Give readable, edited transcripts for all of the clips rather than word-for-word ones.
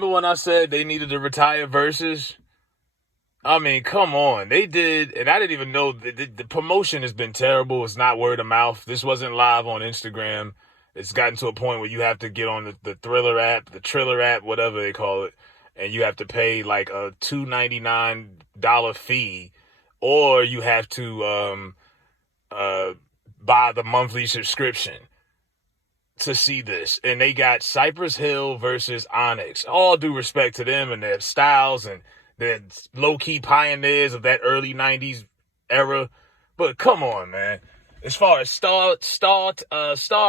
remember when I said they needed to retire VERZUZ? I mean, come on. They did, and I didn't even know, the promotion has been terrible. It's not word of mouth. This wasn't live on Instagram. It's gotten to a point where you have to get on the Thriller app, the Triller app, whatever they call it, and you have to pay like a $2.99 fee, or you have to buy the monthly subscription to see this. And they got Cypress Hill versus Onyx. All due respect to them and their styles, and they're low-key pioneers of that early 90s era. But come on, man. As far as star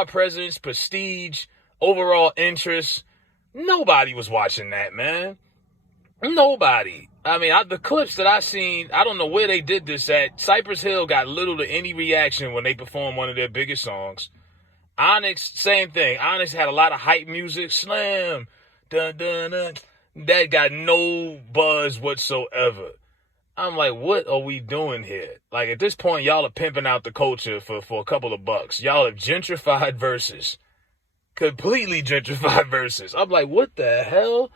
presence, prestige, overall interest, nobody was watching that, man. Nobody. I mean, the clips that I seen, I don't know where they did this at. Cypress Hill got little to any reaction when they performed one of their biggest songs. Onyx, same thing. Onyx had a lot of hype music. Slam. Dun, dun, dun. That got no buzz whatsoever. I'm like, what are we doing here? Like, at this point, y'all are pimping out the culture for a couple of bucks. Y'all have gentrified VERZUZ. Completely gentrified VERZUZ. I'm like, what the hell?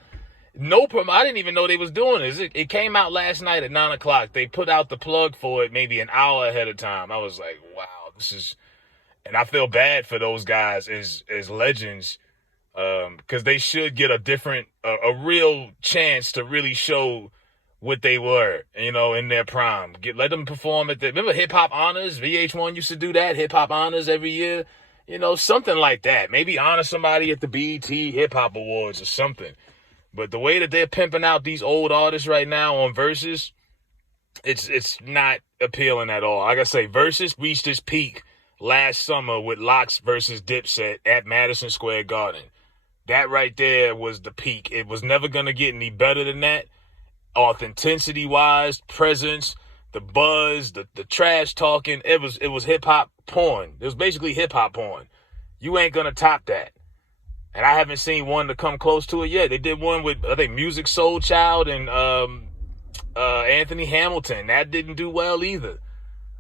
I didn't even know they was doing this. It came out last night at 9 o'clock. They put out the plug for it maybe an hour ahead of time. I was like, wow, this is... And I feel bad for those guys as legends, because they should get a real chance to really show what they were, in their prime. Let them perform remember Hip Hop Honors? VH1 used to do that, Hip Hop Honors every year. Something like that. Maybe honor somebody at the BET Hip Hop Awards or something. But the way that they're pimping out these old artists right now on VERZUZ, it's not appealing at all. Like I say, VERZUZ reached its peak last summer with Lox versus Dipset at Madison Square Garden. That right there was the peak. It was never going to get any better than that. Authenticity-wise, presence, the buzz, the trash talking, it was hip-hop porn. It was basically hip-hop porn. You ain't going to top that. And I haven't seen one to come close to it yet. They did one with, I think, Music Soul Child and Anthony Hamilton. That didn't do well either.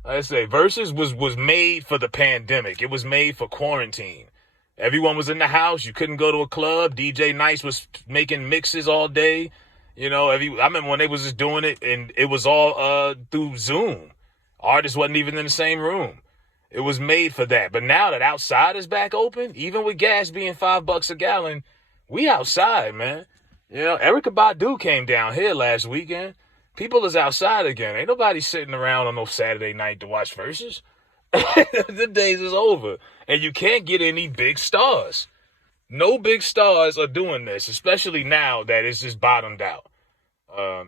Like I say, VERZUZ was made for the pandemic. It was made for quarantine. Everyone was in the house. You couldn't go to a club. DJ Nice was making mixes all day. I remember when they was just doing it, and it was all through Zoom. Artists wasn't even in the same room. It was made for that. But now that outside is back open, even with gas being $5 a gallon, we outside, man. Erykah Badu came down here last weekend. People is outside again. Ain't nobody sitting around on no Saturday night to watch VERZUZ. The days is over. And you can't get any big stars. No big stars are doing this, especially now that it's just bottomed out.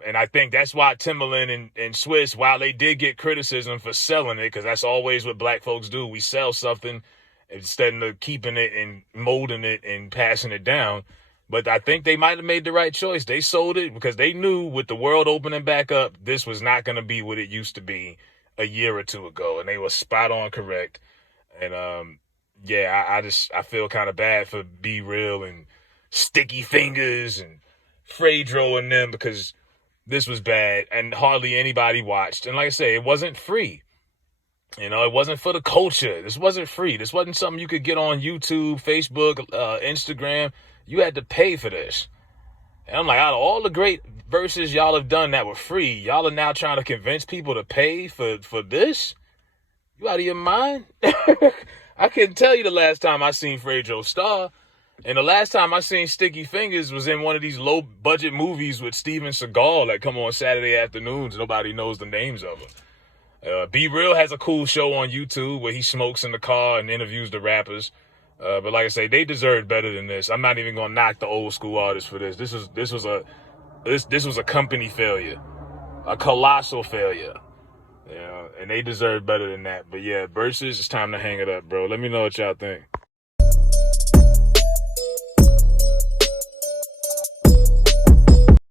And I think that's why Timberland and Swiss, while they did get criticism for selling it, because that's always what black folks do. We sell something instead of keeping it and molding it and passing it down. But I think they might have made the right choice. They sold it because they knew with the world opening back up, this was not going to be what it used to be a year or two ago. And they were spot on correct. And I feel kind of bad for Be Real and Sticky Fingers and Fredro and them, because this was bad and hardly anybody watched. And like I say, it wasn't free. It wasn't for the culture. This wasn't free. This wasn't something you could get on YouTube, Facebook, Instagram. You had to pay for this. And I'm like, out of all the great verses y'all have done that were free, y'all are now trying to convince people to pay for this? You out of your mind? I couldn't tell you the last time I seen Fredro Starr. And the last time I seen Sticky Fingers was in one of these low-budget movies with Steven Seagal that come on Saturday afternoons. Nobody knows the names of them. Be Real has a cool show on YouTube where he smokes in the car and interviews the rappers. But like I say, they deserved better than this. I'm not even gonna knock the old school artists for this. This was a company failure, a colossal failure. And they deserve better than that. But yeah, VERZUZ, it's time to hang it up, bro. Let me know what y'all think.